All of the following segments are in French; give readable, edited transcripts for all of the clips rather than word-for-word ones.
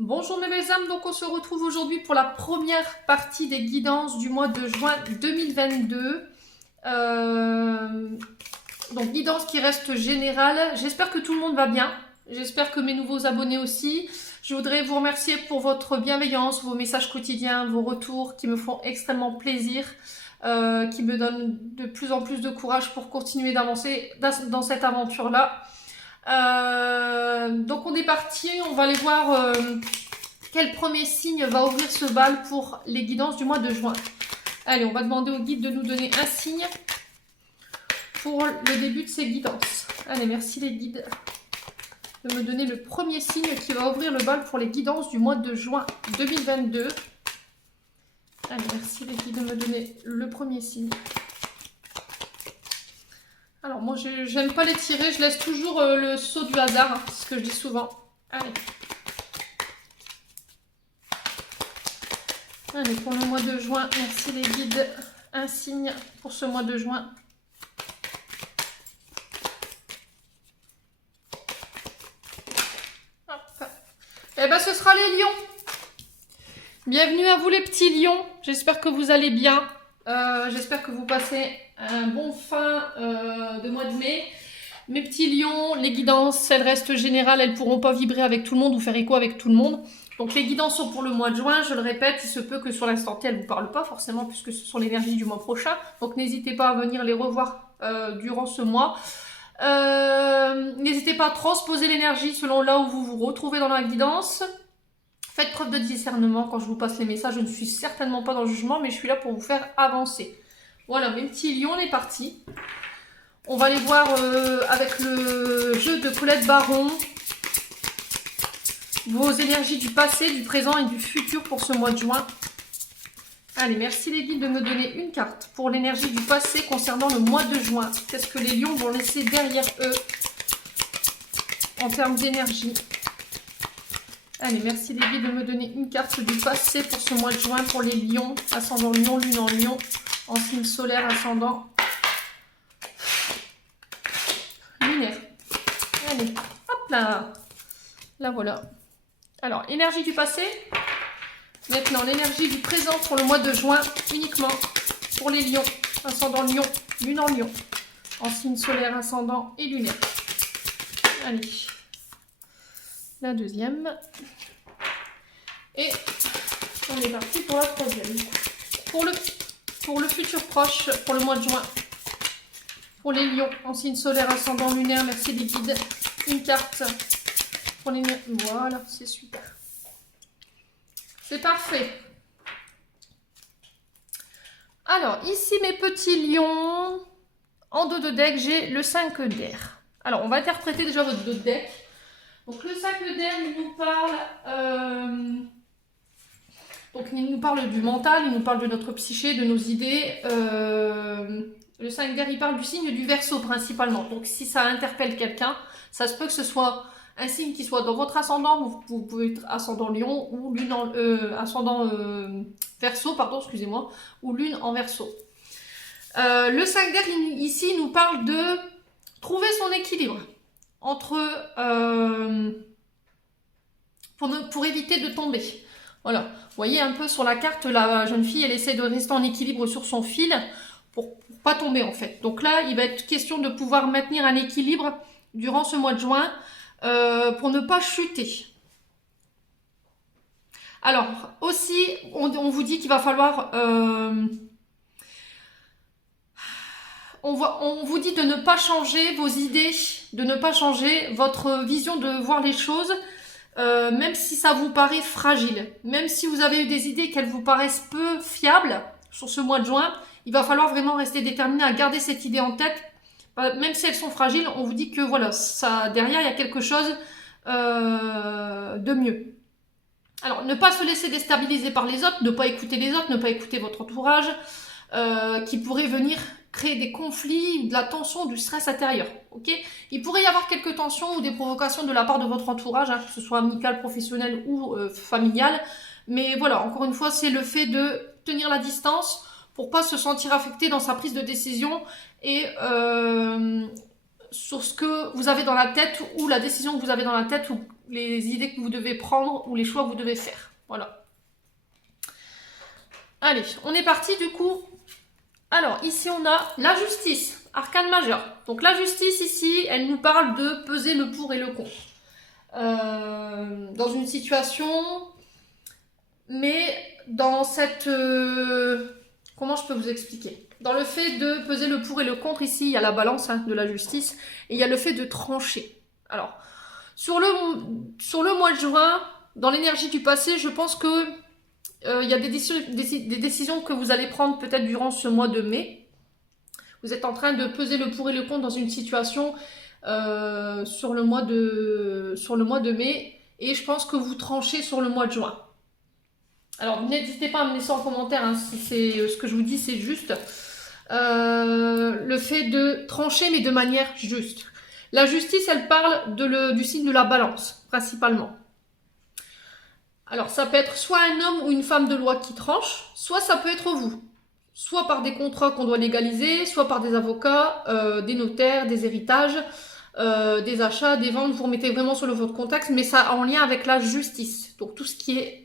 Bonjour mes belles âmes, donc on se retrouve aujourd'hui pour la première partie des guidances du mois de juin 2022. Donc guidance qui reste générale. J'espère que tout le monde va bien. J'espère que mes nouveaux abonnés aussi. Je voudrais vous remercier pour votre bienveillance, vos messages quotidiens, vos retours qui me font extrêmement plaisir, qui me donnent de plus en plus de courage pour continuer d'avancer dans cette aventure-là. Donc on est parti, on va aller voir quel premier signe va ouvrir ce bal pour les guidances du mois de juin. Allez, on va demander au guide de nous donner un signe pour le début de ces guidances. Allez, merci les guides de me donner le premier signe qui va ouvrir le bal pour les guidances du mois de juin 2022. Allez, merci les guides de me donner le premier signe. Alors moi j'aime pas les tirer, je laisse toujours le saut du hasard, hein, c'est ce que je dis souvent. Allez. Allez, pour le mois de juin, merci les guides. Un signe pour ce mois de juin. Hop. Eh ben ce sera les lions. Bienvenue à vous les petits lions, j'espère que vous allez bien. J'espère que vous passez un bon fin de mois de mai. Mes petits lions, les guidances, elles restent générales, elles ne pourront pas vibrer avec tout le monde ou faire écho avec tout le monde. Donc les guidances sont pour le mois de juin, je le répète, il se peut que sur l'instant T, elles ne vous parlent pas forcément puisque ce sont l'énergie du mois prochain. Donc n'hésitez pas à venir les revoir durant ce mois. N'hésitez pas à transposer l'énergie selon là où vous vous retrouvez dans la guidance. Faites preuve de discernement quand je vous passe les messages. Je ne suis certainement pas dans le jugement, mais je suis là pour vous faire avancer. Voilà, mes petits lions, on est parti. On va aller voir avec le jeu de Colette Baron vos énergies du passé, du présent et du futur pour ce mois de juin. Allez, merci les guides de me donner une carte pour l'énergie du passé concernant le mois de juin. Qu'est-ce que les lions vont laisser derrière eux en termes d'énergie? Allez, merci les guides de me donner une carte du passé pour ce mois de juin pour les lions, ascendant lion, lune en lion, en signe solaire, ascendant lunaire. Allez, hop là, là voilà. Alors, énergie du passé. Maintenant, l'énergie du présent pour le mois de juin uniquement pour les lions, ascendant lion, lune en lion, en signe solaire, ascendant et lunaire. Allez. La deuxième. Et on est parti pour la troisième. Pour le futur proche, pour le mois de juin. Pour les lions, en signe solaire, ascendant, lunaire, merci les guides. Une carte. Pour les... Voilà, c'est super. C'est parfait. Alors, ici mes petits lions. En dos de deck, j'ai le 5 d'air. Alors, on va interpréter déjà votre dos de deck. Donc le 5 d'air, il nous parle il nous parle du mental, il nous parle de notre psyché, de nos idées. Le 5 d'air, il parle du signe du Verseau principalement. Donc si ça interpelle quelqu'un, ça se peut que ce soit un signe qui soit dans votre ascendant, vous pouvez être ascendant Lion ou lune en ascendant Verseau, pardon, excusez-moi, ou lune en Verseau. Le 5 d'air ici nous parle de trouver son équilibre entre pour éviter de tomber. Voilà, vous voyez un peu sur la carte, la jeune fille, elle essaie de rester en équilibre sur son fil pour pas tomber en fait. Donc là, il va être question de pouvoir maintenir un équilibre durant ce mois de juin pour ne pas chuter. Alors aussi, on vous dit qu'il va falloir on vous dit de ne pas changer vos idées, de ne pas changer votre vision de voir les choses, même si ça vous paraît fragile. Même si vous avez eu des idées qu'elles vous paraissent peu fiables sur ce mois de juin, il va falloir vraiment rester déterminé à garder cette idée en tête. Même si elles sont fragiles, on vous dit que voilà, ça, derrière, il y a quelque chose de mieux. Alors, ne pas se laisser déstabiliser par les autres, ne pas écouter les autres, ne pas écouter votre entourage, qui pourrait venir créer des conflits, de la tension, du stress intérieur. Ok, il pourrait y avoir quelques tensions ou des provocations de la part de votre entourage, hein, que ce soit amical, professionnel ou familial. Mais voilà, encore une fois, c'est le fait de tenir la distance pour pas se sentir affecté dans sa prise de décision et sur ce que vous avez dans la tête ou la décision que vous avez dans la tête ou les idées que vous devez prendre ou les choix que vous devez faire. Voilà. Allez, on est parti du coup. Alors, ici on a la justice, arcane majeur. Donc la justice ici, elle nous parle de peser le pour et le contre. Dans une situation, mais dans cette... comment je peux vous expliquer? Dans le fait de peser le pour et le contre, ici, il y a la balance de la justice, et il y a le fait de trancher. Alors, sur le mois de juin, dans l'énergie du passé, je pense que il y a des décisions que vous allez prendre peut-être durant ce mois de mai. Vous êtes en train de peser le pour et le contre dans une situation sur le mois de mai, et je pense que vous tranchez sur le mois de juin. Alors, n'hésitez pas à me laisser en commentaire si c'est ce que je vous dis, c'est juste. Le fait de trancher, mais de manière juste. La justice, elle parle du signe de la balance, principalement. Alors, ça peut être soit un homme ou une femme de loi qui tranche, soit ça peut être vous. Soit par des contrats qu'on doit légaliser, soit par des avocats, des notaires, des héritages, des achats, des ventes. Vous remettez vraiment sur votre contexte, mais ça en lien avec la justice. Donc, tout ce qui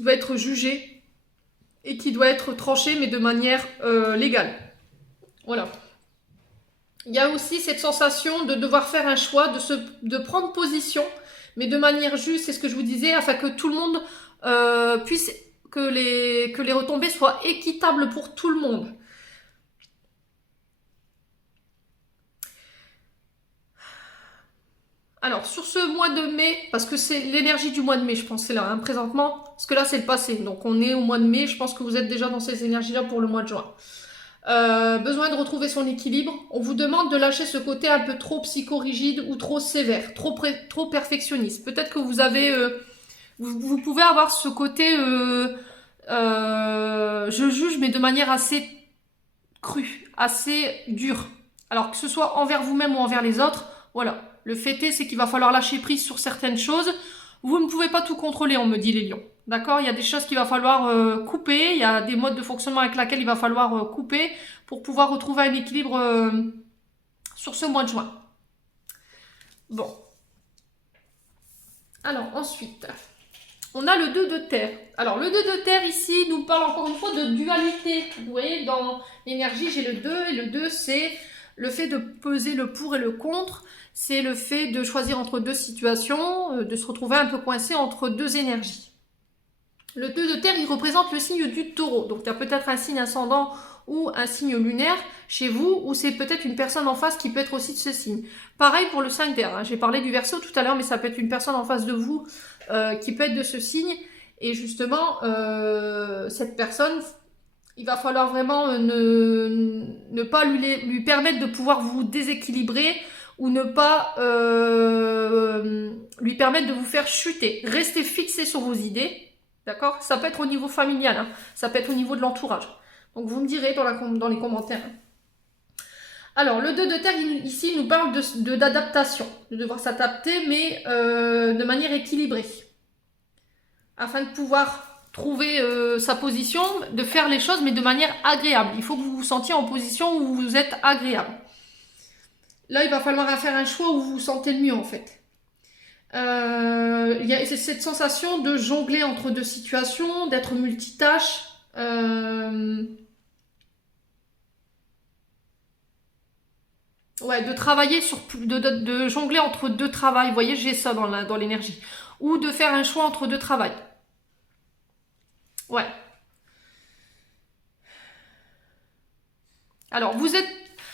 doit être jugé et qui doit être tranché, mais de manière légale. Voilà. Il y a aussi cette sensation de devoir faire un choix, de prendre position, mais de manière juste, c'est ce que je vous disais, afin que tout le monde puisse, que les retombées soient équitables pour tout le monde. Alors, sur ce mois de mai, parce que c'est l'énergie du mois de mai, je pense, c'est là, présentement, parce que là, c'est le passé. Donc, on est au mois de mai, je pense que vous êtes déjà dans ces énergies-là pour le mois de juin. Besoin de retrouver son équilibre. On vous demande de lâcher ce côté un peu trop psychorigide ou trop sévère, trop perfectionniste. Peut-être que vous avez... vous pouvez avoir ce côté... je juge, mais de manière assez crue, assez dure. Alors, que ce soit envers vous-même ou envers les autres, voilà. Le fait est, c'est qu'il va falloir lâcher prise sur certaines choses. Vous ne pouvez pas tout contrôler, on me dit les lions. D'accord? Il y a des choses qu'il va falloir couper. Il y a des modes de fonctionnement avec lesquels il va falloir couper pour pouvoir retrouver un équilibre sur ce mois de juin. Bon. Alors, ensuite, on a le 2 de terre. Alors, le 2 de terre, ici, nous parle encore une fois de dualité. Vous voyez, dans l'énergie, j'ai le 2. Et le 2, c'est le fait de peser le pour et le contre. C'est le fait de choisir entre deux situations, de se retrouver un peu coincé entre deux énergies. Le 2 de terre, il représente le signe du taureau. Donc, il y a peut-être un signe ascendant ou un signe lunaire chez vous, ou c'est peut-être une personne en face qui peut être aussi de ce signe. Pareil pour le 5 d'air. J'ai parlé du Verseau tout à l'heure, mais ça peut être une personne en face de vous qui peut être de ce signe. Et justement, cette personne, il va falloir vraiment ne pas lui permettre de pouvoir vous déséquilibrer ou ne pas lui permettre de vous faire chuter. Restez fixé sur vos idées. D'accord? Ça peut être au niveau familial, ça peut être au niveau de l'entourage. Donc vous me direz dans les commentaires. Alors, le 2 de terre, ici, il nous parle d'adaptation, de devoir s'adapter, mais de manière équilibrée. Afin de pouvoir trouver sa position, de faire les choses, mais de manière agréable. Il faut que vous vous sentiez en position où vous êtes agréable. Là, il va falloir faire un choix où vous vous sentez le mieux, en fait. Il y a cette sensation de jongler entre deux situations, d'être multitâche. Ouais, de travailler de jongler entre deux travails. Vous voyez, j'ai ça dans l'énergie. Ou de faire un choix entre deux travails. Ouais. Alors,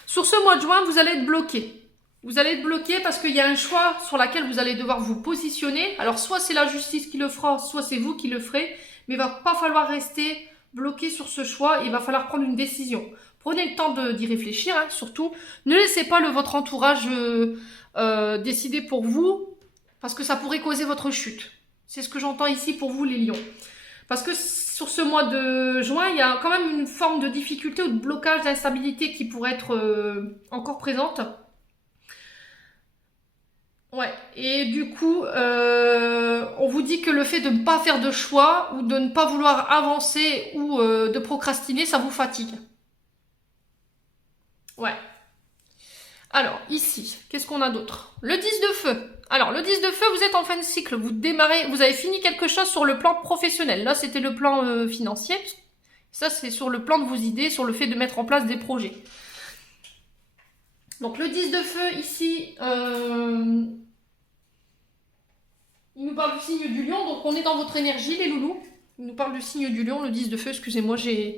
sur ce mois de juin, vous allez être bloqué. Vous allez être bloqué parce qu'il y a un choix sur lequel vous allez devoir vous positionner. Alors, soit c'est la justice qui le fera, soit c'est vous qui le ferez. Mais il ne va pas falloir rester bloqué sur ce choix. Il va falloir prendre une décision. Prenez le temps d'y réfléchir, surtout. Ne laissez pas votre entourage décider pour vous, parce que ça pourrait causer votre chute. C'est ce que j'entends ici pour vous, les lions. Parce que sur ce mois de juin, il y a quand même une forme de difficulté ou de blocage, d'instabilité qui pourrait être encore présente. Ouais, et du coup, on vous dit que le fait de ne pas faire de choix ou de ne pas vouloir avancer ou de procrastiner, ça vous fatigue. Ouais. Alors, ici, qu'est-ce qu'on a d'autre? Le 10 de feu. Alors, le 10 de feu, vous êtes en fin de cycle. Vous démarrez, vous avez fini quelque chose sur le plan professionnel. Là, c'était le plan financier. Ça, c'est sur le plan de vos idées, sur le fait de mettre en place des projets. Donc, le 10 de feu, ici, il nous parle du signe du lion. Donc, on est dans votre énergie, les loulous. Il nous parle du signe du lion, le 10 de feu. Excusez-moi, il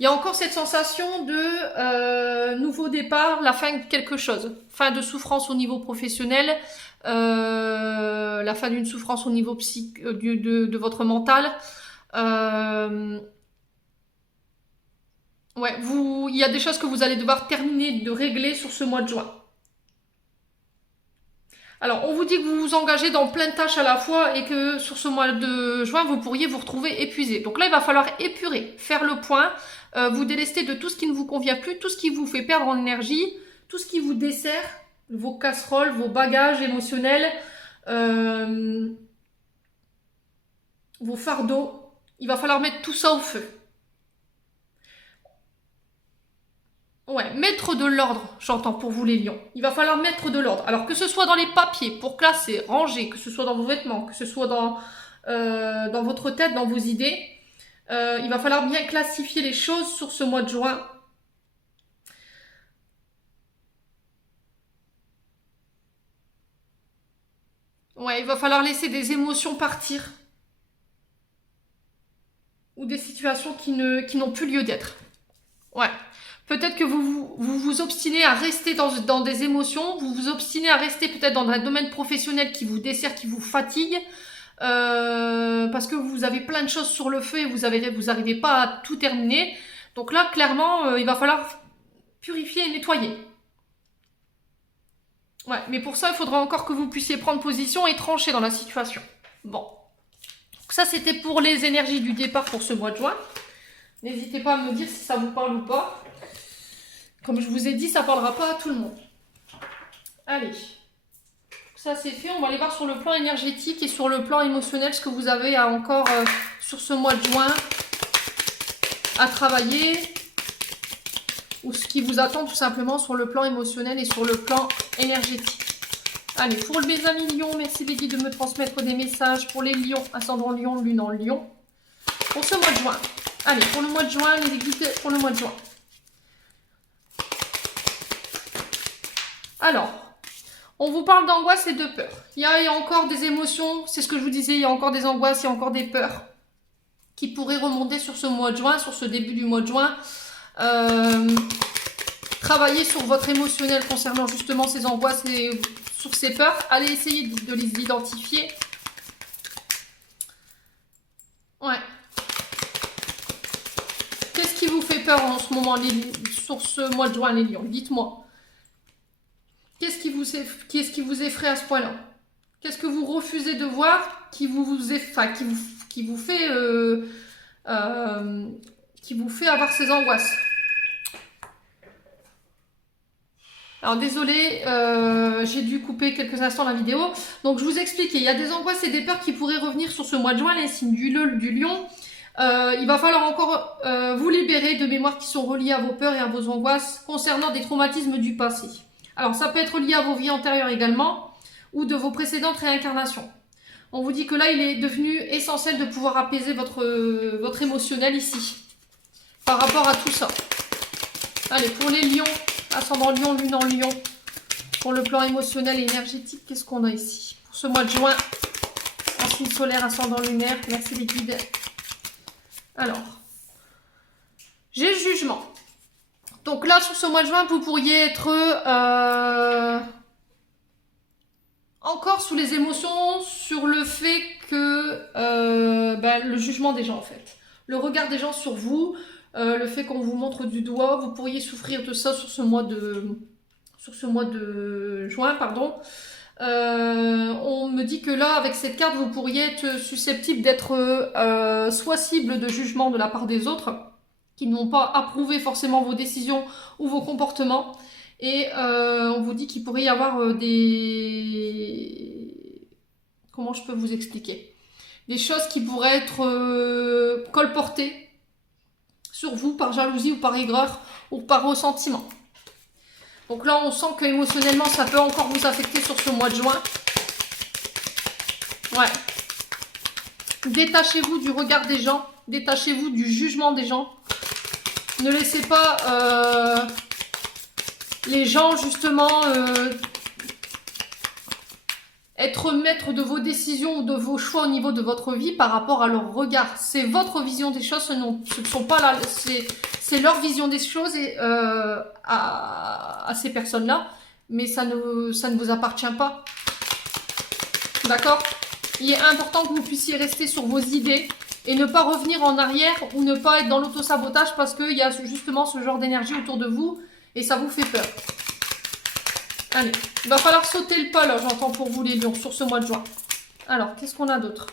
y a encore cette sensation de nouveau départ, la fin de quelque chose. Fin de souffrance au niveau professionnel, la fin d'une souffrance au niveau de votre mental. Ouais, il y a des choses que vous allez devoir terminer de régler sur ce mois de juin. Alors, on vous dit que vous vous engagez dans plein de tâches à la fois et que sur ce mois de juin, vous pourriez vous retrouver épuisé. Donc là, il va falloir épurer, faire le point, vous délester de tout ce qui ne vous convient plus, tout ce qui vous fait perdre en énergie, tout ce qui vous dessert, vos casseroles, vos bagages émotionnels, vos fardeaux. Il va falloir mettre tout ça au feu. Ouais, mettre de l'ordre, j'entends pour vous les lions. Il va falloir mettre de l'ordre. Alors que ce soit dans les papiers, pour classer, ranger, que ce soit dans vos vêtements, que ce soit dans votre tête, dans vos idées, il va falloir bien classifier les choses sur ce mois de juin. Ouais, il va falloir laisser des émotions partir. Ou des situations qui n'ont plus lieu d'être. Ouais. Peut-être que vous obstinez à rester dans des émotions, vous vous obstinez à rester peut-être dans un domaine professionnel qui vous dessert, qui vous fatigue, parce que vous avez plein de choses sur le feu et vous n'arrivez pas à tout terminer. Donc là, clairement, il va falloir purifier et nettoyer. Ouais, mais pour ça, il faudra encore que vous puissiez prendre position et trancher dans la situation. Bon. Donc ça, c'était pour les énergies du départ pour ce mois de juin. N'hésitez pas à me dire si ça vous parle ou pas. Comme je vous ai dit, ça ne parlera pas à tout le monde. Allez. Ça, c'est fait. On va aller voir sur le plan énergétique et sur le plan émotionnel ce que vous avez encore sur ce mois de juin à travailler. Ou ce qui vous attend tout simplement sur le plan émotionnel et sur le plan énergétique. Allez, pour mes amis lions, merci les guides de me transmettre des messages. Pour les lions, ascendant lion, lune en lion. Pour ce mois de juin. Allez, pour le mois de juin, les guides pour le mois de juin. Alors, on vous parle d'angoisse et de peur. Il y a encore des émotions, c'est ce que je vous disais, il y a encore des angoisses, il y a encore des peurs qui pourraient remonter sur ce mois de juin, sur ce début du mois de juin. Travaillez sur votre émotionnel concernant justement ces angoisses et sur ces peurs. Allez essayer de les identifier. Ouais. Qu'est-ce qui vous fait peur en ce moment, sur ce mois de juin, les lions? Dites-moi. Qu'est-ce qui vous effraie à ce point-là? Qu'est-ce que vous refusez de voir qui vous fait avoir ces angoisses? Alors désolé, j'ai dû couper quelques instants la vidéo. Donc je vous expliquais, il y a des angoisses et des peurs qui pourraient revenir sur ce mois de juin, les signes du lion. Il va falloir encore vous libérer de mémoires qui sont reliées à vos peurs et à vos angoisses concernant des traumatismes du passé. Alors ça peut être lié à vos vies antérieures également ou de vos précédentes réincarnations. On vous dit que là, il est devenu essentiel de pouvoir apaiser votre émotionnel ici par rapport à tout ça. Allez, pour les lions, ascendant lion, lune en lion, pour le plan émotionnel et énergétique, qu'est-ce qu'on a ici? Pour ce mois de juin, en signe solaire, ascendant lunaire, merci les guides. Alors, j'ai le jugement. Donc là, sur ce mois de juin, vous pourriez être encore sous les émotions, sur le fait que le jugement des gens en fait. Le regard des gens sur vous, le fait qu'on vous montre du doigt, vous pourriez souffrir de ça sur ce mois de juin, pardon. On me dit que là, avec cette carte, vous pourriez être susceptible d'être soit cible de jugement de la part des autres, qui n'ont pas approuvé forcément vos décisions ou vos comportements. Et on vous dit qu'il pourrait y avoir des... Comment je peux vous expliquer? Des choses qui pourraient être colportées sur vous par jalousie ou par aigreur ou par ressentiment. Donc là, on sent que émotionnellement, ça peut encore vous affecter sur ce mois de juin. Ouais. Détachez-vous du regard des gens. Détachez-vous du jugement des gens. Ne laissez pas les gens, justement, être maître de vos décisions ou de vos choix au niveau de votre vie par rapport à leur regard. C'est votre vision des choses, ce ne sont pas là, c'est leur vision des choses et, à ces personnes-là, mais ça ne vous appartient pas. D'accord? Il est important que vous puissiez rester sur vos idées et ne pas revenir en arrière ou ne pas être dans l'auto-sabotage parce qu'il y a justement ce genre d'énergie autour de vous et ça vous fait peur. Allez, il va falloir sauter le pas là, j'entends pour vous les lions, sur ce mois de juin. Alors, qu'est-ce qu'on a d'autre?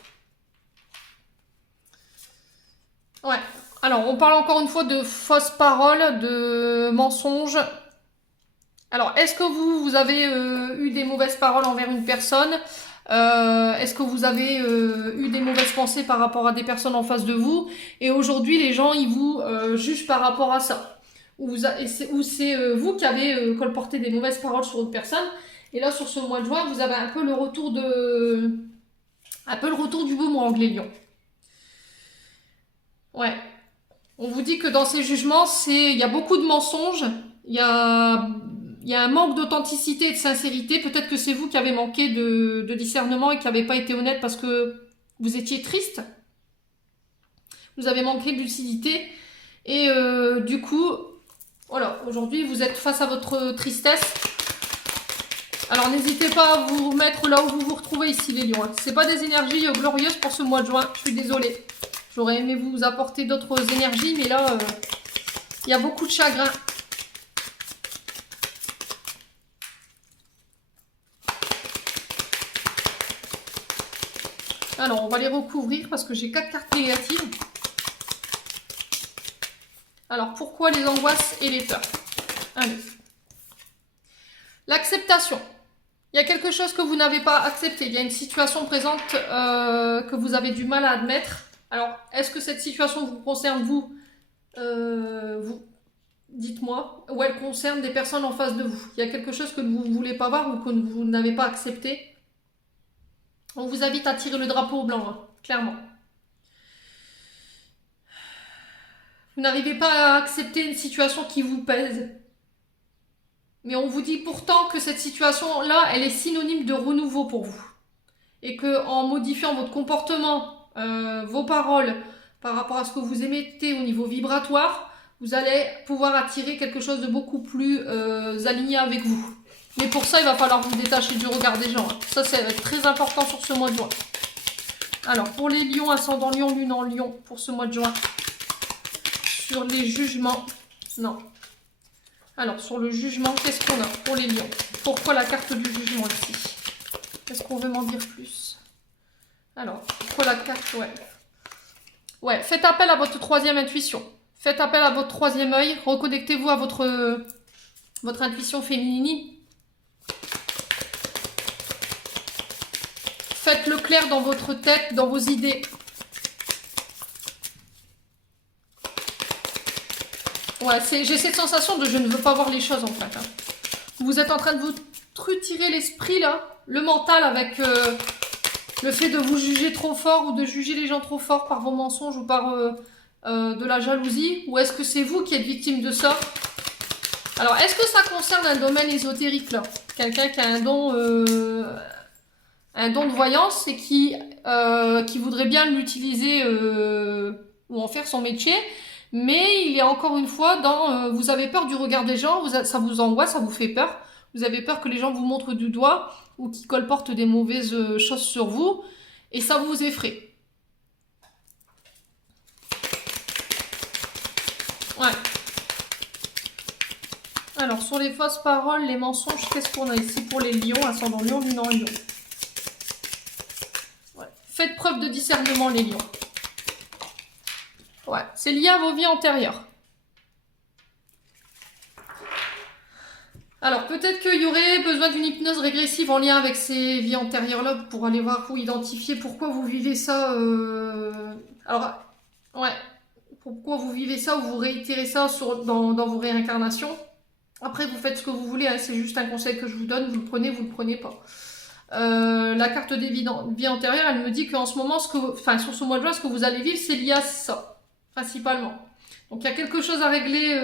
Ouais, alors on parle encore une fois de fausses paroles, de mensonges. Alors, est-ce que vous avez eu des mauvaises paroles envers une personne? Est-ce que vous avez eu des mauvaises pensées par rapport à des personnes en face de vous? Et aujourd'hui, les gens, ils vous jugent par rapport à ça. Ou c'est vous qui avez colporté des mauvaises paroles sur une personne. Et là, sur ce mois de juin, vous avez un peu le retour du boomerang, les lions. Ouais. On vous dit que dans ces jugements, il y a beaucoup de mensonges. Il y a un manque d'authenticité et de sincérité. Peut-être que c'est vous qui avez manqué de discernement et qui n'avez pas été honnête parce que vous étiez triste. Vous avez manqué de lucidité. Et du coup, voilà, aujourd'hui, vous êtes face à votre tristesse. Alors, n'hésitez pas à vous mettre là où vous vous retrouvez ici, les lions. C'est pas des énergies glorieuses pour ce mois de juin. Je suis désolée. J'aurais aimé vous apporter d'autres énergies, mais là, il y a beaucoup de chagrin. Alors, on va les recouvrir parce que j'ai 4 cartes négatives. Alors, pourquoi les angoisses et les peurs? Allez. L'acceptation. Il y a quelque chose que vous n'avez pas accepté. Il y a une situation présente que vous avez du mal à admettre. Alors, est-ce que cette situation vous concerne vous? Dites-moi. Ou elle concerne des personnes en face de vous? Il y a quelque chose que vous ne voulez pas voir ou que vous n'avez pas accepté? On vous invite à tirer le drapeau blanc, hein, clairement. Vous n'arrivez pas à accepter une situation qui vous pèse. Mais on vous dit pourtant que cette situation-là, elle est synonyme de renouveau pour vous. Et que en modifiant votre comportement, vos paroles, par rapport à ce que vous émettez au niveau vibratoire, vous allez pouvoir attirer quelque chose de beaucoup plus aligné avec vous. Mais pour ça, il va falloir vous détacher du regard des gens. Ça, c'est très important sur ce mois de juin. Alors, pour les lions, ascendant lion, lune en lion, pour ce mois de juin. Sur les jugements, non. Alors, sur le jugement, qu'est-ce qu'on a pour les lions? Pourquoi la carte du jugement ici? Est-ce qu'on veut m'en dire plus? Alors, pourquoi la carte? Ouais, faites appel à votre troisième intuition. Faites appel à votre troisième œil. Reconnectez-vous à votre intuition féminine. Faites le clair dans votre tête, dans vos idées. Ouais, j'ai cette sensation de je ne veux pas voir les choses en fait. Hein. Vous êtes en train de vous retirer l'esprit là, le mental avec le fait de vous juger trop fort ou de juger les gens trop fort par vos mensonges ou par de la jalousie. Ou est-ce que c'est vous qui êtes victime de ça? Alors, est-ce que ça concerne un domaine ésotérique là? Quelqu'un qui a un don de voyance et qui voudrait bien l'utiliser ou en faire son métier. Mais il est encore une fois dans... vous avez peur du regard des gens, ça vous angoisse, ça vous fait peur. Vous avez peur que les gens vous montrent du doigt ou qu'ils colportent des mauvaises choses sur vous. Et ça vous effraie. Ouais. Alors, sur les fausses paroles, les mensonges, qu'est-ce qu'on a ici pour les lions, ascendant lion, lune en lion? Ouais. Faites preuve de discernement, les lions. Ouais, c'est lié à vos vies antérieures. Alors, peut-être qu'il y aurait besoin d'une hypnose régressive en lien avec ces vies antérieures-là pour aller voir ou identifier pourquoi vous vivez ça. Alors, ouais, pourquoi vous vivez ça ou vous réitérez ça dans vos réincarnations. Après, vous faites ce que vous voulez, hein, c'est juste un conseil que je vous donne, vous le prenez pas. La carte des vies antérieures, elle me dit qu'en ce moment, sur ce mois de juin, ce que vous allez vivre, c'est lié à ça, principalement. Donc il y a quelque chose à régler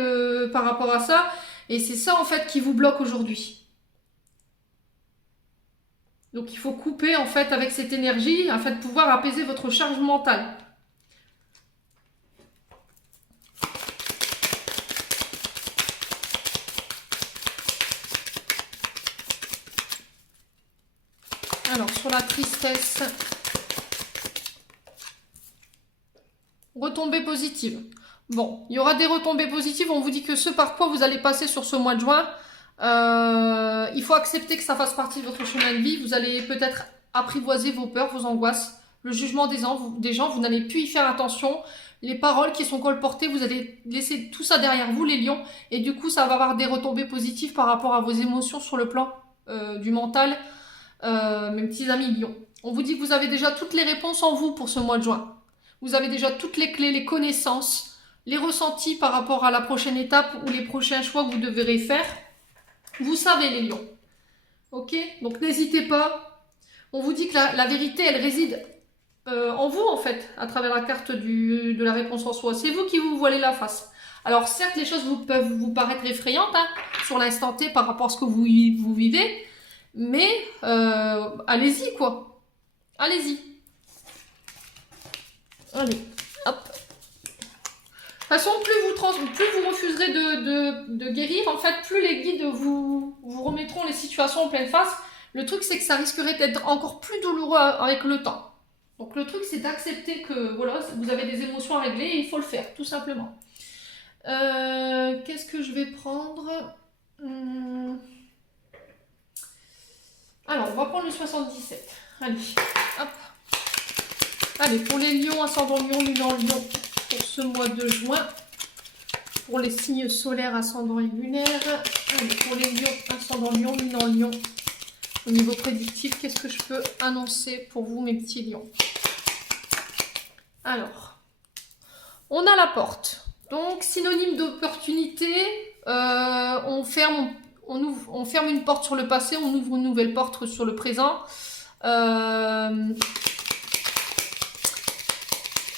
par rapport à ça, et c'est ça en fait qui vous bloque aujourd'hui. Donc il faut couper en fait avec cette énergie afin de pouvoir apaiser votre charge mentale. Alors sur la tristesse, retombées positives. Bon, il y aura des retombées positives, on vous dit que ce par quoi vous allez passer sur ce mois de juin, il faut accepter que ça fasse partie de votre chemin de vie. Vous allez peut-être apprivoiser vos peurs, vos angoisses, le jugement des gens, vous n'allez plus y faire attention. Les paroles qui sont colportées, vous allez laisser tout ça derrière vous, les lions. Et du coup, ça va avoir des retombées positives par rapport à vos émotions sur le plan du mental, mes petits amis lions. On vous dit que vous avez déjà toutes les réponses en vous pour ce mois de juin. Vous avez déjà toutes les clés, les connaissances, les ressentis par rapport à la prochaine étape ou les prochains choix que vous devrez faire. Vous savez les lions. Ok? Donc n'hésitez pas. On vous dit que la vérité, elle réside en vous en fait, à travers la carte de la réponse en soi. C'est vous qui vous voilez la face. Alors certes, les choses peuvent vous paraître effrayantes hein, sur l'instant T par rapport à ce que vous vivez. Mais allez-y quoi. Allez-y. Allez, hop. De toute façon, plus vous refuserez de guérir, en fait, plus les guides vous remettront les situations en pleine face. Le truc, c'est que ça risquerait d'être encore plus douloureux avec le temps. Donc le truc, c'est d'accepter que voilà, vous avez des émotions à régler et il faut le faire, tout simplement. Qu'est-ce que je vais prendre Alors, on va prendre le 77. Allez, hop. Allez, pour les lions, ascendant lion, lunan lion, pour ce mois de juin. Pour les signes solaires, ascendant et lunaire. Allez, pour les lions, ascendant lion, lunan lion. Au niveau prédictif, qu'est-ce que je peux annoncer pour vous, mes petits lions? Alors, on a la porte. Donc, synonyme d'opportunité, on ferme une porte sur le passé, on ouvre une nouvelle porte sur le présent.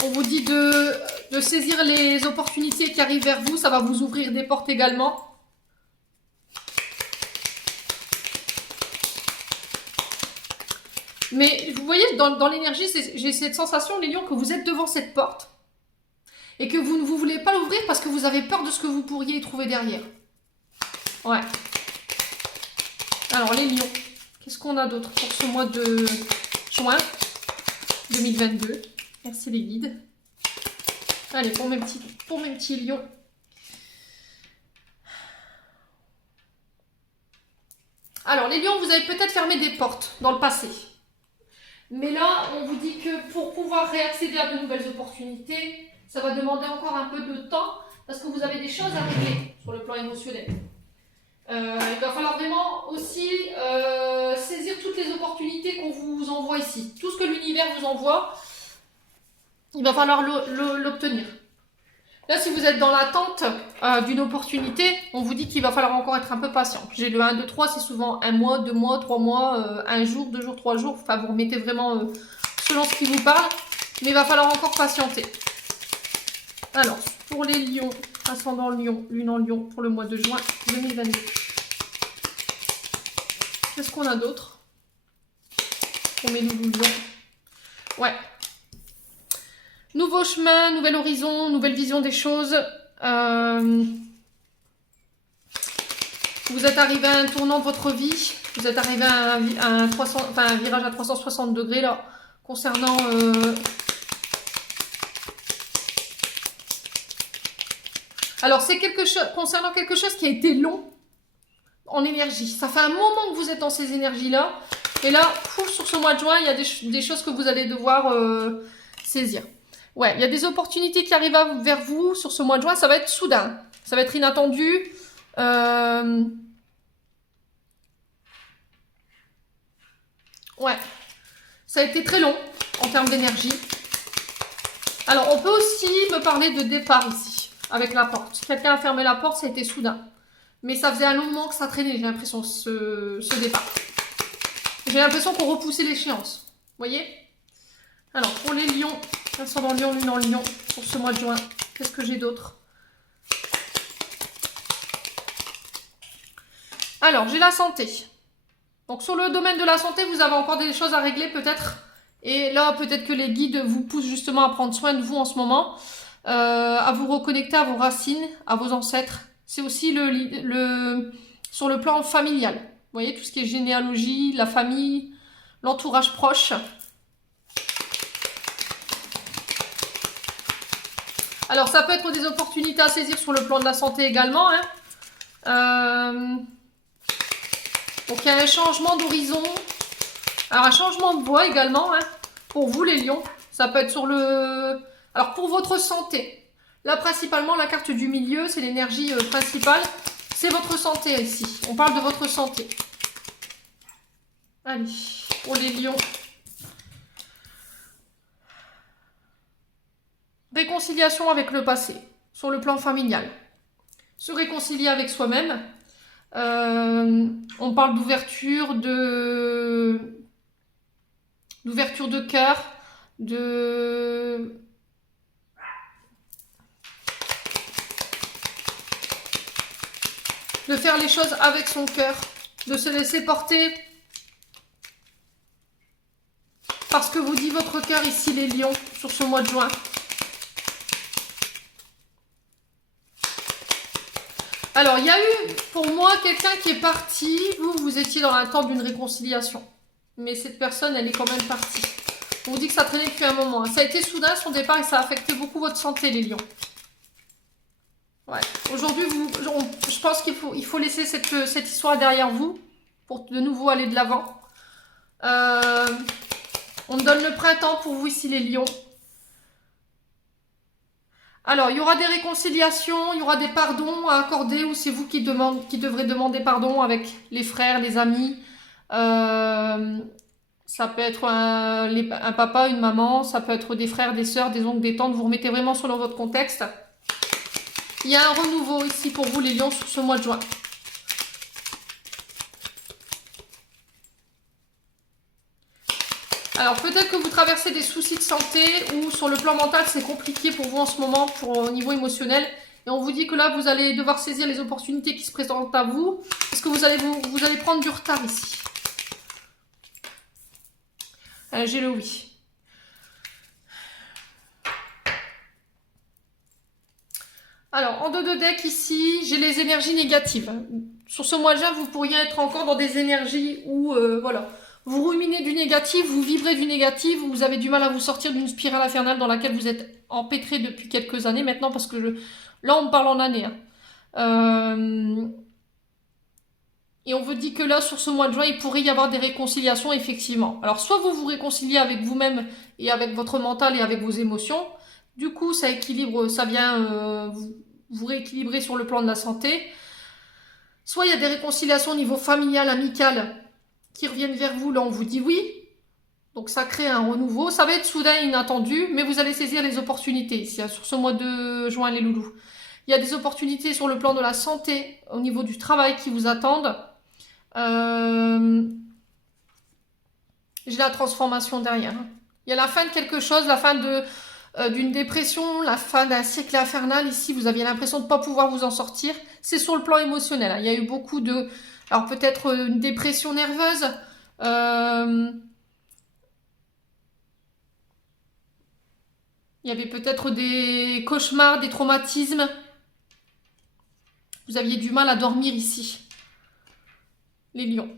On vous dit de saisir les opportunités qui arrivent vers vous, ça va vous ouvrir des portes également. Mais vous voyez, dans l'énergie, j'ai cette sensation, les lions, que vous êtes devant cette porte et que vous ne voulez pas l'ouvrir parce que vous avez peur de ce que vous pourriez y trouver derrière. Ouais. Alors, les lions, qu'est-ce qu'on a d'autre pour ce mois de juin 2022? Merci les guides. Allez, pour mes petits lions. Alors, les lions, vous avez peut-être fermé des portes dans le passé. Mais là, on vous dit que pour pouvoir réaccéder à de nouvelles opportunités, ça va demander encore un peu de temps parce que vous avez des choses à régler sur le plan émotionnel. Il va falloir vraiment aussi saisir toutes les opportunités qu'on vous envoie ici. Tout ce que l'univers vous envoie, il va falloir l'obtenir. Là, si vous êtes dans l'attente d'une opportunité, on vous dit qu'il va falloir encore être un peu patient. J'ai le 1, 2, 3, c'est souvent 1 mois, 2 mois, 3 mois, 1 jour, 2 jours, 3 jours. Enfin, vous remettez vraiment selon ce qui vous parle. Mais il va falloir encore patienter. Alors, pour les lions, ascendant lion, lune en lion, pour le mois de juin 2022. Qu'est-ce qu'on a d'autre pour mes loulous lions? Ouais. Nouveau chemin, nouvel horizon, nouvelle vision des choses. Vous êtes arrivé à un tournant de votre vie. Vous êtes arrivé à un virage à 360 degrés là, concernant... Alors, c'est concernant quelque chose qui a été long en énergie. Ça fait un moment que vous êtes dans ces énergies-là. Et là, sur ce mois de juin, il y a des choses que vous allez devoir saisir. Ouais, il y a des opportunités qui arrivent vers vous sur ce mois de juin. Ça va être soudain. Ça va être inattendu. Ouais. Ça a été très long en termes d'énergie. Alors, on peut aussi me parler de départ ici, avec la porte. Quelqu'un a fermé la porte, ça a été soudain. Mais ça faisait un long moment que ça traînait, j'ai l'impression, ce départ. J'ai l'impression qu'on repoussait l'échéance. Vous voyez? Alors, pour les lions, ascendant lion, lune en lion, pour ce mois de juin, qu'est-ce que j'ai d'autre? Alors, j'ai la santé. Donc, sur le domaine de la santé, vous avez encore des choses à régler peut-être. Et là, peut-être que les guides vous poussent justement à prendre soin de vous en ce moment, à vous reconnecter à vos racines, à vos ancêtres. C'est aussi sur le plan familial. Vous voyez, tout ce qui est généalogie, la famille, l'entourage proche. Alors, ça peut être des opportunités à saisir sur le plan de la santé également. Donc, il y a un changement d'horizon. Alors, un changement de voie également, pour vous les lions. Ça peut être sur le... Alors, pour votre santé. Là, principalement, la carte du milieu, c'est l'énergie principale. C'est votre santé ici. On parle de votre santé. Allez, pour les lions. Réconciliation avec le passé, sur le plan familial. Se réconcilier avec soi-même. On parle d'ouverture de cœur, de faire les choses avec son cœur, de se laisser porter parce que vous dit votre cœur ici les lions sur ce mois de juin. Alors, il y a eu, pour moi, quelqu'un qui est parti. Vous étiez dans l'attente d'une réconciliation. Mais cette personne, elle est quand même partie. On vous dit que ça traînait depuis un moment. Ça a été soudain, son départ, et ça a affecté beaucoup votre santé, les lions. Ouais. Aujourd'hui, je pense qu'il faut laisser cette histoire derrière vous pour de nouveau aller de l'avant. On donne le printemps pour vous ici, les lions. Alors, il y aura des réconciliations, il y aura des pardons à accorder ou c'est vous qui devrez demander pardon avec les frères, les amis. Ça peut être un papa, une maman, ça peut être des frères, des sœurs, des oncles, des tantes. Vous remettez vraiment selon votre contexte. Il y a un renouveau ici pour vous, les lions, sur ce mois de juin. Alors, peut-être que vous traversez des soucis de santé ou sur le plan mental, c'est compliqué pour vous en ce moment, au niveau émotionnel. Et on vous dit que là, vous allez devoir saisir les opportunités qui se présentent à vous, parce que vous allez prendre du retard ici. J'ai le oui. Alors, en dos de deck ici, j'ai les énergies négatives. Sur ce mois de juin, vous pourriez être encore dans des énergies où, voilà... Vous ruminez du négatif, vous vibrez du négatif, vous avez du mal à vous sortir d'une spirale infernale dans laquelle vous êtes empêtré depuis quelques années maintenant, parce que là on parle en années. Et on vous dit que là, sur ce mois de juin, il pourrait y avoir des réconciliations, effectivement. Alors, soit vous vous réconciliez avec vous-même et avec votre mental et avec vos émotions. Du coup, ça équilibre, ça vient vous rééquilibrer sur le plan de la santé. Soit il y a des réconciliations au niveau familial, amical, qui reviennent vers vous, là on vous dit oui. Donc ça crée un renouveau. Ça va être soudain et inattendu, mais vous allez saisir les opportunités ici, sur ce mois de juin, les loulous. Il y a des opportunités sur le plan de la santé, au niveau du travail qui vous attendent. J'ai la transformation derrière. Il y a la fin de quelque chose, la fin d'une dépression, la fin d'un cycle infernal. Ici, vous aviez l'impression de ne pas pouvoir vous en sortir. C'est sur le plan émotionnel. Il y a eu beaucoup de... Alors peut-être une dépression nerveuse. Il y avait peut-être des cauchemars, des traumatismes. Vous aviez du mal à dormir ici. Les lions.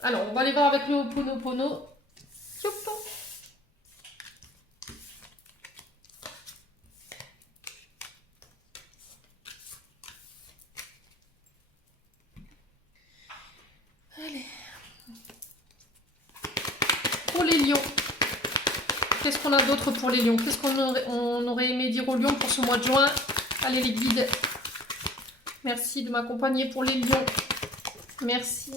Alors, on va aller voir avec le Ho'oponopono. Allez. Pour les lions. Qu'est-ce qu'on a d'autre pour les lions? Qu'est-ce qu'on aurait aimé dire aux lions pour ce mois de juin? Allez les guides. Merci de m'accompagner pour les lions. Merci.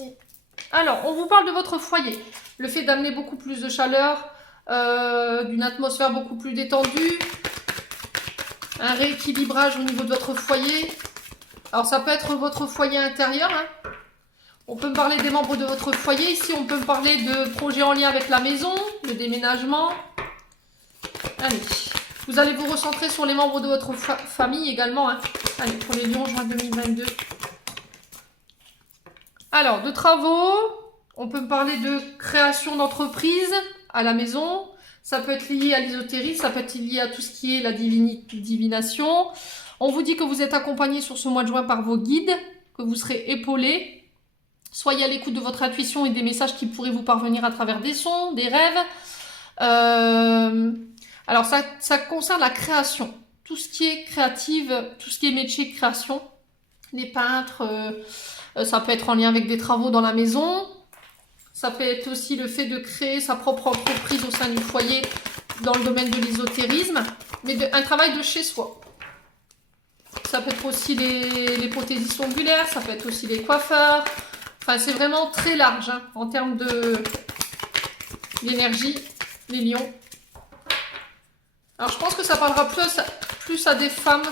Alors, on vous parle de votre foyer. Le fait d'amener beaucoup plus de chaleur, d'une atmosphère beaucoup plus détendue, un rééquilibrage au niveau de votre foyer. Alors ça peut être votre foyer intérieur, hein. On peut me parler des membres de votre foyer. Ici, on peut me parler de projets en lien avec la maison, le déménagement. Allez, vous allez vous recentrer sur les membres de votre famille également, hein. Allez, pour les lions, juin 2022. Alors, de travaux, on peut me parler de création d'entreprise à la maison. Ça peut être lié à l'ésotérisme, ça peut être lié à tout ce qui est la divination. On vous dit que vous êtes accompagné sur ce mois de juin par vos guides, que vous serez épaulé. Soyez à l'écoute de votre intuition et des messages qui pourraient vous parvenir à travers des sons, des rêves. Alors, ça concerne la création. Tout ce qui est créative, tout ce qui est métier de création. Les peintres, ça peut être en lien avec des travaux dans la maison. Ça peut être aussi le fait de créer sa propre entreprise au sein du foyer dans le domaine de l'ésotérisme. Mais un travail de chez soi. Ça peut être aussi les prothésistes ongulaires, ça peut être aussi les coiffeurs. Enfin, c'est vraiment très large hein, en termes d'énergie, les lions. Alors, je pense que ça parlera plus à des femmes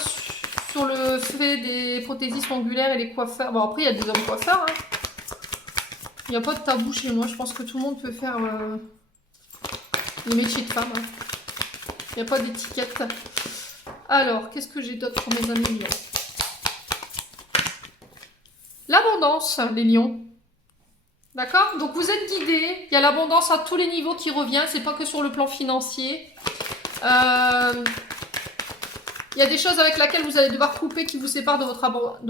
sur le fait des prothésistes ongulaires et les coiffeurs. Bon, après, il y a des hommes coiffeurs. Hein. Il n'y a pas de tabou chez moi. Je pense que tout le monde peut faire le métier de femme. Hein. Il n'y a pas d'étiquette. Alors, qu'est-ce que j'ai d'autre pour mes amis lions? L'abondance, les lions. D'accord? Donc, vous êtes guidés. Il y a l'abondance à tous les niveaux qui revient. C'est pas que sur le plan financier. Il y a des choses avec lesquelles vous allez devoir couper qui vous séparent de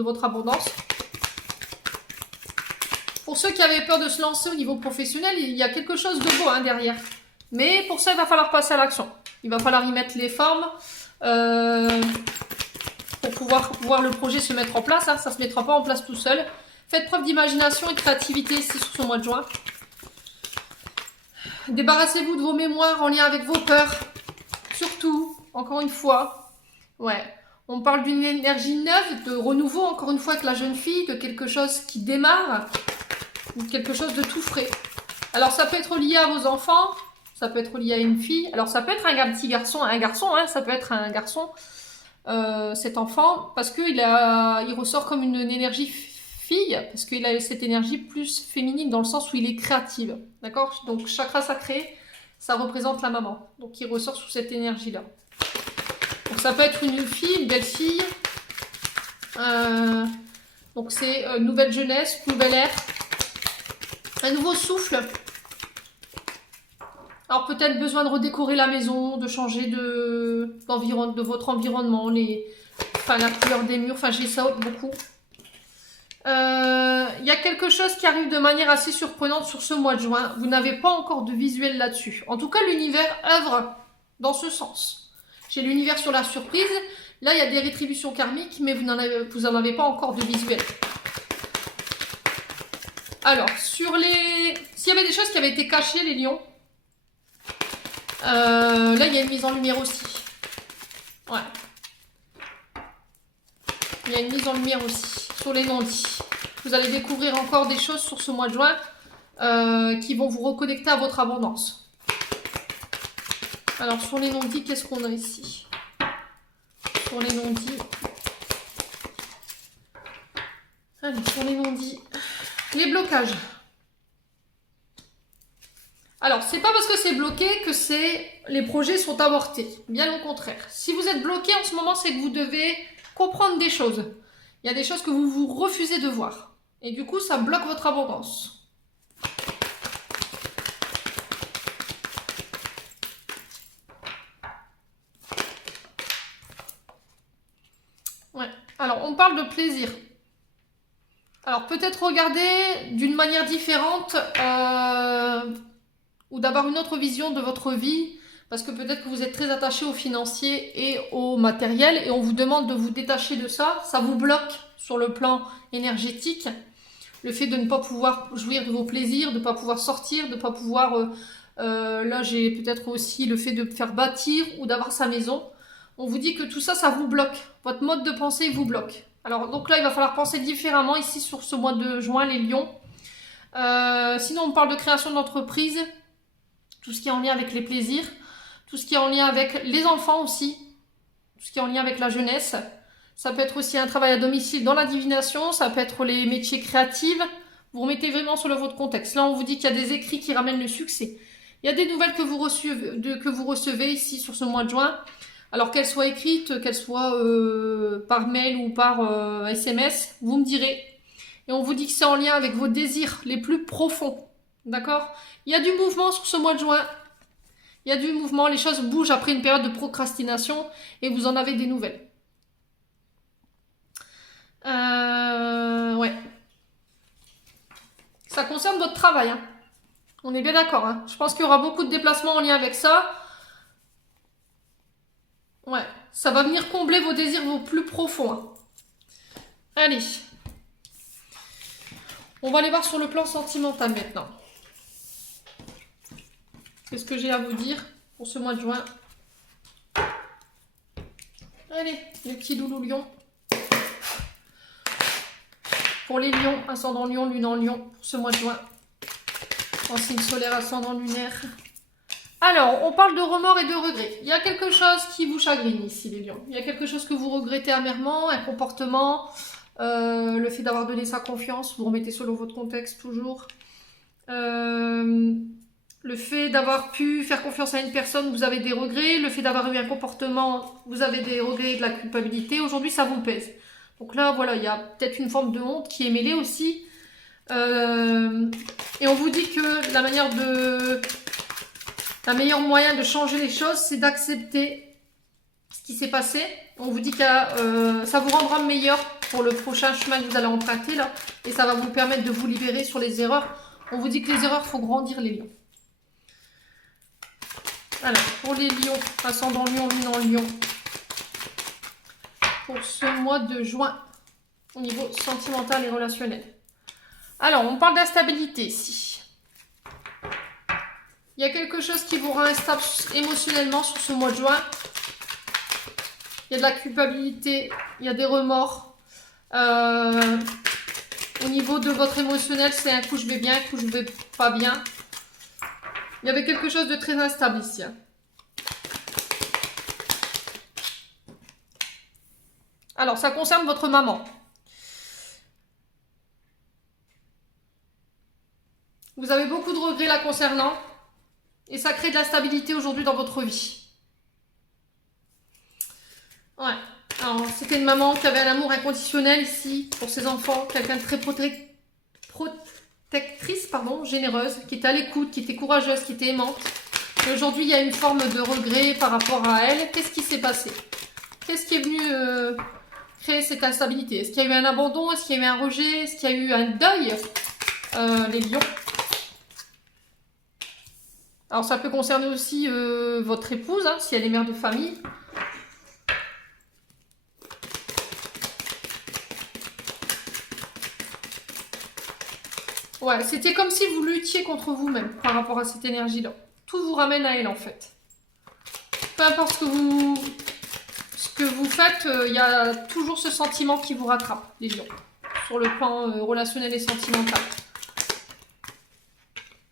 votre abondance. Pour ceux qui avaient peur de se lancer au niveau professionnel, il y a quelque chose de beau hein, derrière. Mais pour ça, il va falloir passer à l'action. Il va falloir y mettre les formes pour pouvoir voir le projet se mettre en place. Hein. Ça ne se mettra pas en place tout seul. Faites preuve d'imagination et de créativité ici sur ce mois de juin. Débarrassez-vous de vos mémoires en lien avec vos peurs. Surtout, encore une fois, ouais, on parle d'une énergie neuve, de renouveau, encore une fois, avec la jeune fille, de quelque chose qui démarre, ou quelque chose de tout frais. Alors, ça peut être lié à vos enfants, ça peut être lié à une fille, alors ça peut être un petit garçon, hein, ça peut être un garçon, cet enfant, parce qu'il ressort comme une énergie fille, parce qu'il a cette énergie plus féminine, dans le sens où il est créatif, d'accord? Donc, chakra sacré, ça représente la maman. Donc, il ressort sous cette énergie-là. Donc, ça peut être une fille, une belle fille. Donc, c'est nouvelle jeunesse, nouvel air. Un nouveau souffle. Alors, peut-être besoin de redécorer la maison, de changer de votre environnement, la couleur des murs. Enfin, j'ai ça beaucoup. Il y a quelque chose qui arrive de manière assez surprenante sur ce mois de juin. Vous n'avez pas encore de visuel là-dessus. En tout cas, l'univers œuvre dans ce sens. J'ai l'univers sur la surprise. Là, il y a des rétributions karmiques, mais vous n'en avez pas encore de visuel. Alors, s'il y avait des choses qui avaient été cachées, les lions, là, il y a une mise en lumière aussi. Ouais. Il y a une mise en lumière aussi sur les non-dits. Vous allez découvrir encore des choses sur ce mois de juin qui vont vous reconnecter à votre abondance. Alors, sur les non-dits, qu'est-ce qu'on a ici? Sur les non-dits. Allez, sur les non-dits. Les blocages. Alors, c'est pas parce que c'est bloqué que les projets sont avortés. Bien au contraire. Si vous êtes bloqué en ce moment, c'est que vous devez comprendre des choses. Il y a des choses que vous refusez de voir. Et du coup, ça bloque votre abondance. Ouais. Alors, on parle de plaisir. Alors, peut-être regarder d'une manière différente ou d'avoir une autre vision de votre vie. Parce que peut-être que vous êtes très attaché au financier et au matériel et on vous demande de vous détacher de ça. Ça vous bloque sur le plan énergétique. Le fait de ne pas pouvoir jouir de vos plaisirs, de ne pas pouvoir sortir, de ne pas pouvoir... là, j'ai peut-être aussi le fait de faire bâtir ou d'avoir sa maison. On vous dit que tout ça, ça vous bloque. Votre mode de pensée vous bloque. Alors, donc là, il va falloir penser différemment ici sur ce mois de juin, les lions. Sinon, on parle de création d'entreprise. Tout ce qui est en lien avec les plaisirs. Tout ce qui est en lien avec les enfants aussi. Tout ce qui est en lien avec la jeunesse. Ça peut être aussi un travail à domicile dans la divination. Ça peut être les métiers créatifs. Vous remettez vraiment sur votre contexte. Là, on vous dit qu'il y a des écrits qui ramènent le succès. Il y a des nouvelles que vous recevez ici sur ce mois de juin. Alors qu'elles soient écrites, qu'elles soient par mail ou par SMS, vous me direz. Et on vous dit que c'est en lien avec vos désirs les plus profonds. D'accord? Il y a du mouvement sur ce mois de juin. Il y a du mouvement. Les choses bougent après une période de procrastination et vous en avez des nouvelles. Ouais. Ça concerne votre travail. Hein. On est bien d'accord. Hein. Je pense qu'il y aura beaucoup de déplacements en lien avec ça. Ouais. Ça va venir combler vos désirs vos plus profonds. Hein. Allez. On va aller voir sur le plan sentimental maintenant. Qu'est-ce que j'ai à vous dire pour ce mois de juin? Allez, les petits loulous lions. Pour les lions, ascendant lion, lune en lion, pour ce mois de juin. En signe solaire, ascendant lunaire. Alors, on parle de remords et de regrets. Il y a quelque chose qui vous chagrine ici, les lions. Il y a quelque chose que vous regrettez amèrement, un comportement, le fait d'avoir donné sa confiance, vous remettez selon votre contexte toujours. Le fait d'avoir pu faire confiance à une personne, vous avez des regrets. Le fait d'avoir eu un comportement, vous avez des regrets et de la culpabilité. Aujourd'hui, ça vous pèse. Donc là, voilà, il y a peut-être une forme de honte qui est mêlée aussi. Et on vous dit que la meilleur moyen de changer les choses, c'est d'accepter ce qui s'est passé. On vous dit que ça vous rendra meilleur pour le prochain chemin que vous allez emprunter là. Et ça va vous permettre de vous libérer sur les erreurs. On vous dit que les erreurs, il faut grandir les lions. Alors, pour les lions, ascendant lion, lune en lion, pour ce mois de juin, au niveau sentimental et relationnel. Alors, on parle d'instabilité ici. Il y a quelque chose qui vous rend instable émotionnellement sur ce mois de juin. Il y a de la culpabilité, il y a des remords. Au niveau de votre émotionnel, c'est un coup je vais bien, un coup je vais pas bien. Il y avait quelque chose de très instable ici. Hein. Alors, ça concerne votre maman. Vous avez beaucoup de regrets la concernant. Et ça crée de la stabilité aujourd'hui dans votre vie. Ouais. Alors, c'était une maman qui avait un amour inconditionnel ici pour ses enfants. Quelqu'un de très protectrice, généreuse, qui était à l'écoute, qui était courageuse, qui était aimante. Et aujourd'hui, il y a une forme de regret par rapport à elle. Qu'est-ce qui s'est passé? Qu'est-ce qui est venu créer cette instabilité? Est-ce qu'il y a eu un abandon? Est-ce qu'il y a eu un rejet? Est-ce qu'il y a eu un deuil? Les lions. Alors, ça peut concerner aussi votre épouse, hein, si elle est mère de famille. Ouais, c'était comme si vous luttiez contre vous-même par rapport à cette énergie-là. Tout vous ramène à elle, en fait. Peu importe ce que vous faites, il y a toujours ce sentiment qui vous rattrape, les lions. Sur le plan relationnel et sentimental.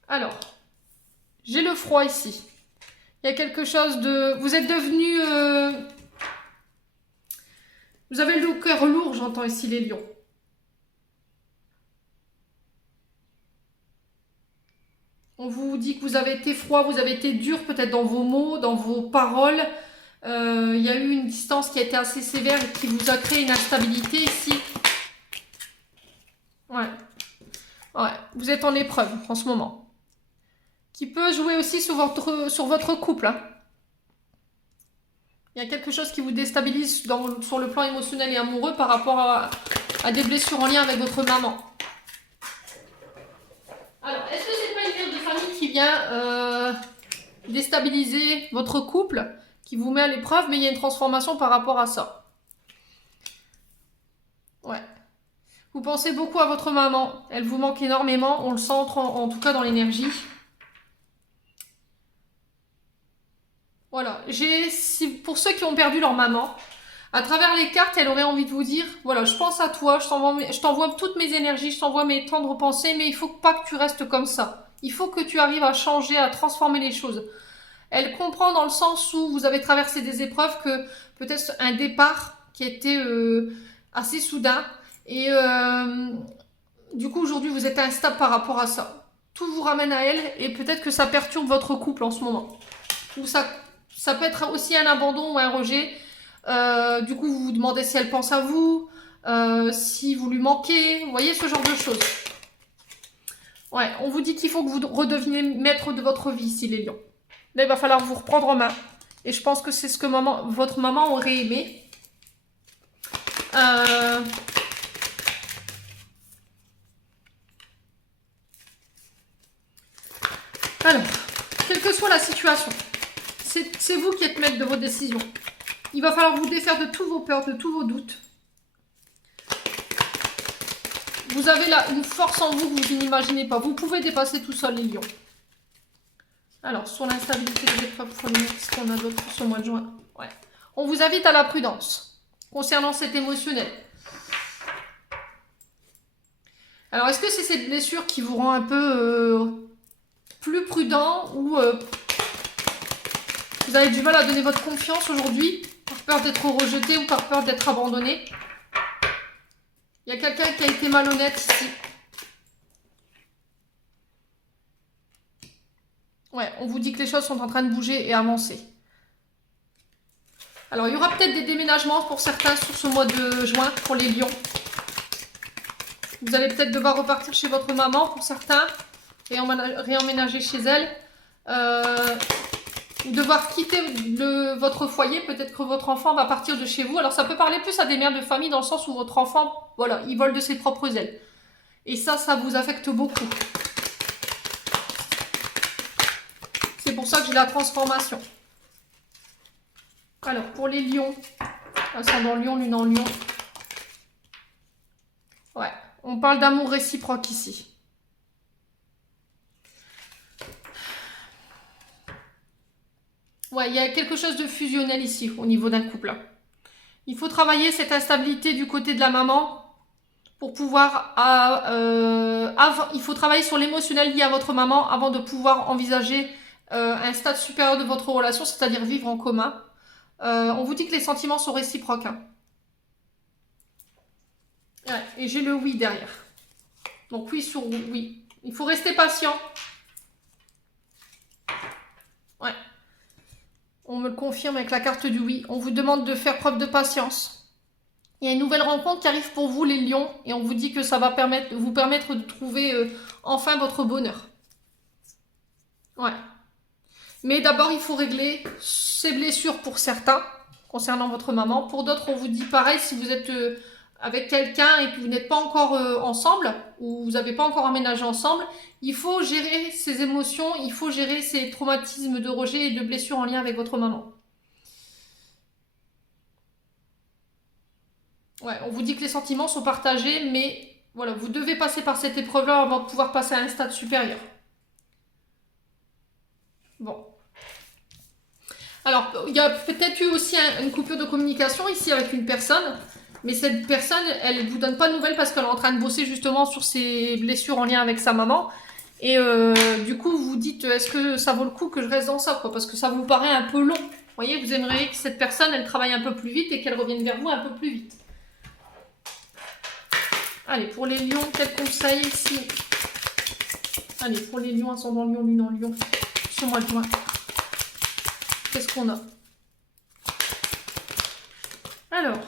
Alors, j'ai le froid ici. Il y a quelque chose de... Vous êtes devenu... Vous avez le cœur lourd, j'entends ici, les lions. On vous dit que vous avez été froid, vous avez été dur peut-être dans vos mots, dans vos paroles. Il y a eu une distance qui a été assez sévère et qui vous a créé une instabilité ici. Ouais. Ouais. Vous êtes en épreuve en ce moment. Qui peut jouer aussi sur votre couple. Hein. Il y a quelque chose qui vous déstabilise sur le plan émotionnel et amoureux par rapport à des blessures en lien avec votre maman. Alors, est-ce que c'est pas une mère de famille qui vient déstabiliser votre couple, qui vous met à l'épreuve, mais il y a une transformation par rapport à ça? Ouais. Vous pensez beaucoup à votre maman. Elle vous manque énormément. On le sent en tout cas dans l'énergie. Voilà. Pour ceux qui ont perdu leur maman, à travers les cartes, elle aurait envie de vous dire, voilà, je pense à toi, je t'envoie toutes mes énergies, je t'envoie mes tendres pensées, mais il faut pas que tu restes comme ça. Il faut que tu arrives à changer, à transformer les choses. Elle comprend dans le sens où vous avez traversé des épreuves que peut-être un départ qui a été assez soudain. Et du coup, aujourd'hui, vous êtes instable par rapport à ça. Tout vous ramène à elle et peut-être que ça perturbe votre couple en ce moment. Ou ça peut être aussi un abandon ou un rejet. Du coup, vous vous demandez si elle pense à vous, si vous lui manquez. Vous voyez, ce genre de choses. Ouais, on vous dit qu'il faut que vous redeveniez maître de votre vie, si les lions. Là, il va falloir vous reprendre en main. Et je pense que c'est ce que votre maman aurait aimé. Alors, quelle que soit la situation, c'est vous qui êtes maître de vos décisions. Il va falloir vous défaire de tous vos peurs, de tous vos doutes. Vous avez là une force en vous que vous n'imaginez pas. Vous pouvez dépasser tout seul les lions. Alors, sur l'instabilité des épreuves premières, qu'est-ce qu'on a d'autre pour ce mois de juin? Ouais. On vous invite à la prudence concernant cet émotionnel. Alors, est-ce que c'est cette blessure qui vous rend un peu plus prudent ou vous avez du mal à donner votre confiance aujourd'hui par peur d'être rejeté ou par peur d'être abandonné? Il y a quelqu'un qui a été malhonnête ici. Ouais, on vous dit que les choses sont en train de bouger et avancer. Alors, il y aura peut-être des déménagements pour certains sur ce mois de juin, pour les lions. Vous allez peut-être devoir repartir chez votre maman pour certains, réemménager chez elle. Ou devoir quitter votre foyer, peut-être que votre enfant va partir de chez vous. Alors, ça peut parler plus à des mères de famille dans le sens où votre enfant, voilà, il vole de ses propres ailes. Et ça vous affecte beaucoup. C'est pour ça que j'ai la transformation. Alors, pour les lions, ascendant lion, lune en lion. Ouais, on parle d'amour réciproque ici. Ouais, il y a quelque chose de fusionnel ici, au niveau d'un couple. Il faut travailler cette instabilité du côté de la maman pour pouvoir... il faut travailler sur l'émotionnel lié à votre maman avant de pouvoir envisager un stade supérieur de votre relation, c'est-à-dire vivre en commun. On vous dit que les sentiments sont réciproques. Hein. Ouais, et j'ai le oui derrière. Donc oui sur oui. Il faut rester patient. Ouais. On me le confirme avec la carte du oui. On vous demande de faire preuve de patience. Il y a une nouvelle rencontre qui arrive pour vous les lions. Et on vous dit que ça va vous permettre de trouver enfin votre bonheur. Ouais. Mais d'abord, il faut régler ces blessures pour certains, concernant votre maman. Pour d'autres, on vous dit pareil, si vous êtes avec quelqu'un et que vous n'êtes pas encore ensemble, ou vous n'avez pas encore emménagé ensemble, il faut gérer ces émotions, il faut gérer ces traumatismes de rejet et de blessures en lien avec votre maman. Ouais, on vous dit que les sentiments sont partagés, mais voilà, vous devez passer par cette épreuve-là avant de pouvoir passer à un stade supérieur. Bon. Alors, il y a peut-être eu aussi une coupure de communication ici avec une personne, mais cette personne, elle ne vous donne pas de nouvelles parce qu'elle est en train de bosser justement sur ses blessures en lien avec sa maman. Et du coup, vous vous dites, est-ce que ça vaut le coup que je reste dans ça, quoi? Parce que ça vous paraît un peu long. Vous voyez, vous aimeriez que cette personne, elle travaille un peu plus vite et qu'elle revienne vers vous un peu plus vite. Allez, pour les lions, quel conseil ici? Allez, pour les lions, ascendant lion, lune en lion, ce mois de juin. Qu'est-ce qu'on a? Alors,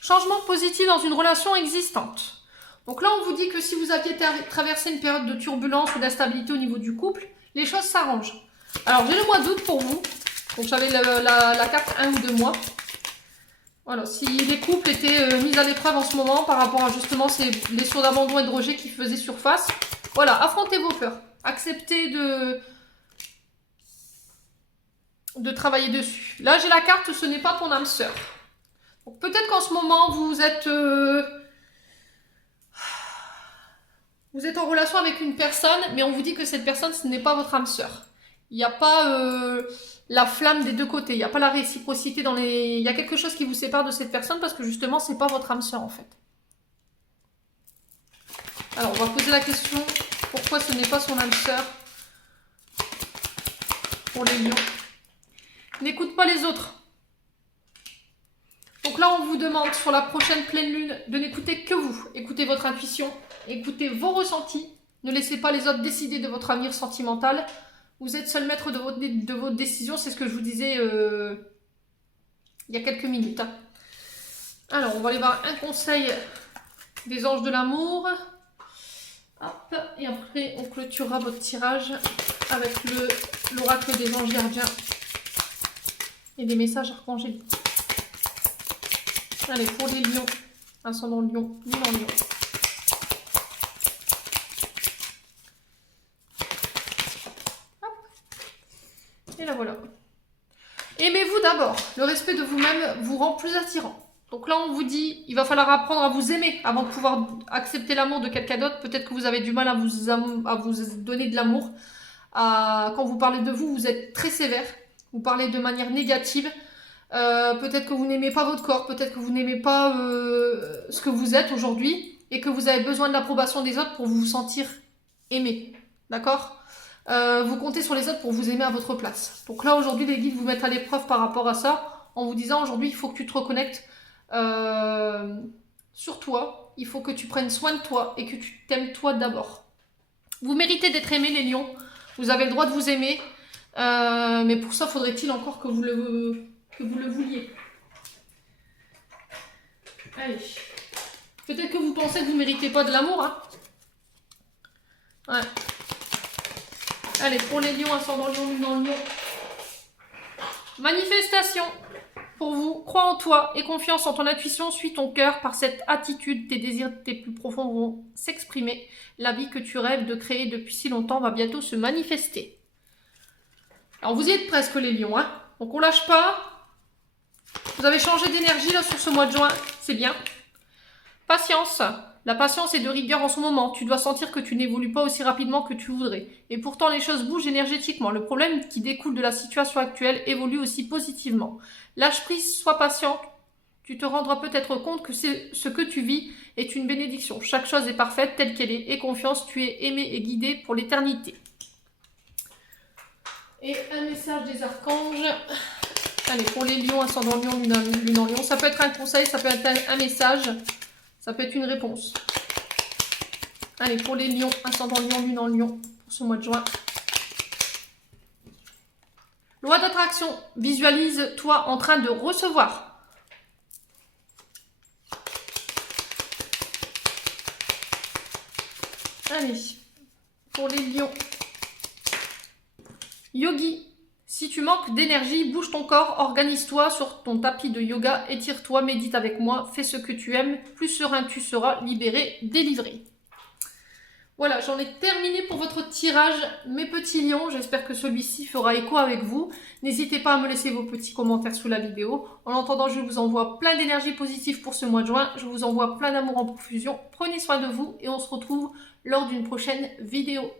changement positif dans une relation existante. Donc là, on vous dit que si vous aviez traversé une période de turbulence ou d'instabilité au niveau du couple, les choses s'arrangent. Alors, j'ai le mois d'août pour vous. Donc, j'avais la carte 1 ou 2 mois. Voilà, si les couples étaient mis à l'épreuve en ce moment par rapport à justement ces blessures d'abandon et de rejet qui faisaient surface, voilà, affrontez vos peurs. Acceptez de travailler dessus. Là, j'ai la carte, ce n'est pas ton âme sœur. Donc, peut-être qu'en ce moment, vous êtes en relation avec une personne, mais on vous dit que cette personne, ce n'est pas votre âme sœur. Il n'y a pas la flamme des deux côtés. Il n'y a pas la réciprocité dans les... Il y a quelque chose qui vous sépare de cette personne parce que justement, c'est pas votre âme sœur, en fait. Alors, on va poser la question, pourquoi ce n'est pas son âme sœur pour les lions? N'écoute pas les autres. Donc là, on vous demande sur la prochaine pleine lune de n'écouter que vous. Écoutez votre intuition, écoutez vos ressentis. Ne laissez pas les autres décider de votre avenir sentimental. Vous êtes seul maître de votre décision. C'est ce que je vous disais il y a quelques minutes. Hein. Alors, on va aller voir un conseil des anges de l'amour. Hop, et après, on clôturera votre tirage avec l'oracle des anges gardiens et des messages archangéliques. Allez, pour les lions, ascendant lion, lune en lion. Hop. Et la voilà. Aimez-vous d'abord. Le respect de vous-même vous rend plus attirant. Donc là, on vous dit, il va falloir apprendre à vous aimer avant de pouvoir accepter l'amour de quelqu'un d'autre. Peut-être que vous avez du mal à vous donner de l'amour. Quand vous parlez de vous, vous êtes très sévère. Vous parlez de manière négative. Peut-être que vous n'aimez pas votre corps. Peut-être que vous n'aimez pas ce que vous êtes aujourd'hui. Et que vous avez besoin de l'approbation des autres pour vous sentir aimé. D'accord ? Vous comptez sur les autres pour vous aimer à votre place. Donc là, aujourd'hui, les guides vous mettent à l'épreuve par rapport à ça. En vous disant, aujourd'hui, il faut que tu te reconnectes sur toi, il faut que tu prennes soin de toi et que tu t'aimes toi d'abord. Vous méritez d'être aimé, les lions. Vous avez le droit de vous aimer, mais pour ça, faudrait-il encore que vous le vouliez. Allez. Peut-être que vous pensez que vous ne méritez pas de l'amour. Hein. Ouais. Allez, pour les lions, ascendant lion, lune en lion. Manifestation. Pour vous, crois en toi et confiance en ton intuition, suis ton cœur. Par cette attitude, tes désirs tes plus profonds vont s'exprimer. La vie que tu rêves de créer depuis si longtemps va bientôt se manifester. Alors vous y êtes presque les lions, hein. Donc on lâche pas. Vous avez changé d'énergie là sur ce mois de juin, c'est bien. Patience. La patience est de rigueur en ce moment. Tu dois sentir que tu n'évolues pas aussi rapidement que tu voudrais. Et pourtant, les choses bougent énergétiquement. Le problème qui découle de la situation actuelle évolue aussi positivement. Lâche prise, sois patiente. Tu te rendras peut-être compte que ce que tu vis est une bénédiction. Chaque chose est parfaite telle qu'elle est. Aie confiance, tu es aimé et guidé pour l'éternité. Et un message des archanges. Allez, pour les lions, ascendant lion, lune en lion. Ça peut être un conseil, ça peut être un message. Ça peut être une réponse. Allez, pour les lions, ascendant lion, lune en lion, pour ce mois de juin. Loi d'attraction, visualise-toi en train de recevoir. Allez, pour les lions. Yogi, si tu manques d'énergie, bouge ton corps, organise-toi sur ton tapis de yoga, étire-toi, médite avec moi, fais ce que tu aimes, plus serein tu seras, libéré, délivré. Voilà, j'en ai terminé pour votre tirage, mes petits lions. J'espère que celui-ci fera écho avec vous. N'hésitez pas à me laisser vos petits commentaires sous la vidéo. En attendant, je vous envoie plein d'énergie positive pour ce mois de juin. Je vous envoie plein d'amour en profusion. Prenez soin de vous et on se retrouve lors d'une prochaine vidéo.